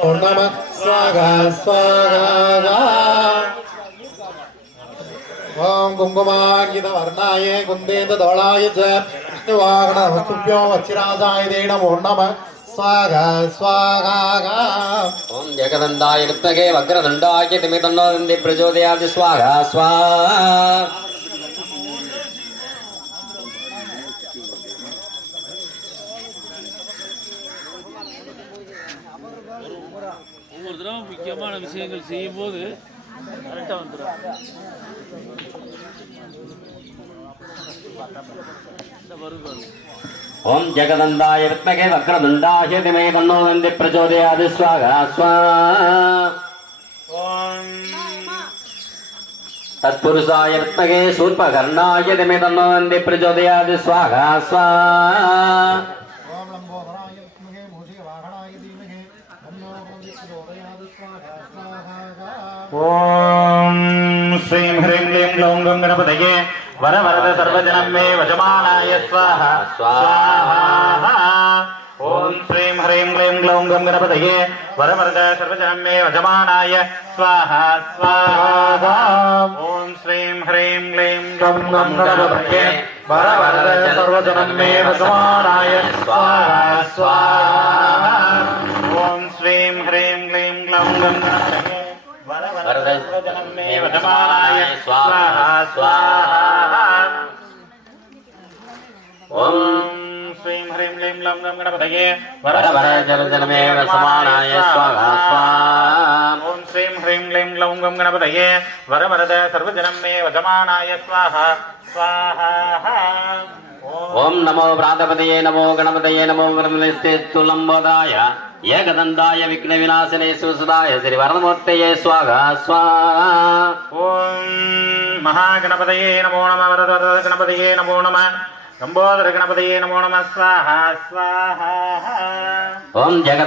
ஓம் நம ஸ்வாகா ஸ்வாகா ஓம் குங்குமாங்கித வர்ணாய குந்தேந்த தோளாய ச விஷ்ணுவாகன வஸ்துபியோ வச்சிராஜாய தே நமோ நம ஸ்வாகா ஸ்வாகா ॐ जगदन्दाय विद्महे वक्रदण्डाय तिमितन्नो दन्ति प्रचोदयाति स्वाहा स्वाहा ஒவ்வொரு தடவை முக்கியமான விஷயங்கள் செய்யும்போது கரெக்டாக வந்துடும் இந்த வரும் வரும் ॐ जगदन्दाय विद्महे वक्रदण्डाय तिमितन्नो दन्ति प्रचोदयाति स्वाहा स्वाहा ॐ तत्पुरुषाय विद्महे शूर्पकर्णाय तिमितन्नो दन्ति प्रचोदयाति स्वाहा स्वाहा ॐ श्रीं ह्रीं क्लीं ग्लौं गं गणपतये वरवरद सर्वजनं मे वजमानाय स्वाहा। स्वाहा। ॐ श्रीं ह्रीं क्लीं ग्लौं गं गणपतये वरवरद सर्वजनं मे वजमानाय स्वाहा। स्वाहा। ॐ श्रीं ह्रीं क्लीं ग्लौं गं गणपतये वरवरद सर्वजनं मे वजमानाय स्वाहा। स्वाहा। ह्रीं क्लीं ग्लौं गं गणपतये वरवरद सर्वजनं मे वजमानाय स्वाहा स्वाहा ॐ ॐ श्रीं ह्रीं क्लीं ग्लौं गं गणपतये वरवरजनमे समानाय स्वाहा स्वाहा ॐ श्रीं ह्रीं क्लीं ग्लौं गं गणपतये वरवरद सर्वजनं मे वजमानाय स्वाहा स्वाहा ஓம் நமோ பிராதபதையே நமோ கணபதையே நமோ பிரமலம்பதாய ஏகதந்தாய விக்ன விநாசனே சுசுதாய ஸ்ரீ வரதமூர்த்தையே சுவாகா சுவாகா ஓம் மகாகணபதையே நமோ நம வரத கணபதையே நமோ நம கம்போதர கணபதையே நமோ நம ஸ்வாஹா ஸ்வாஹா ஓம் ஜெகத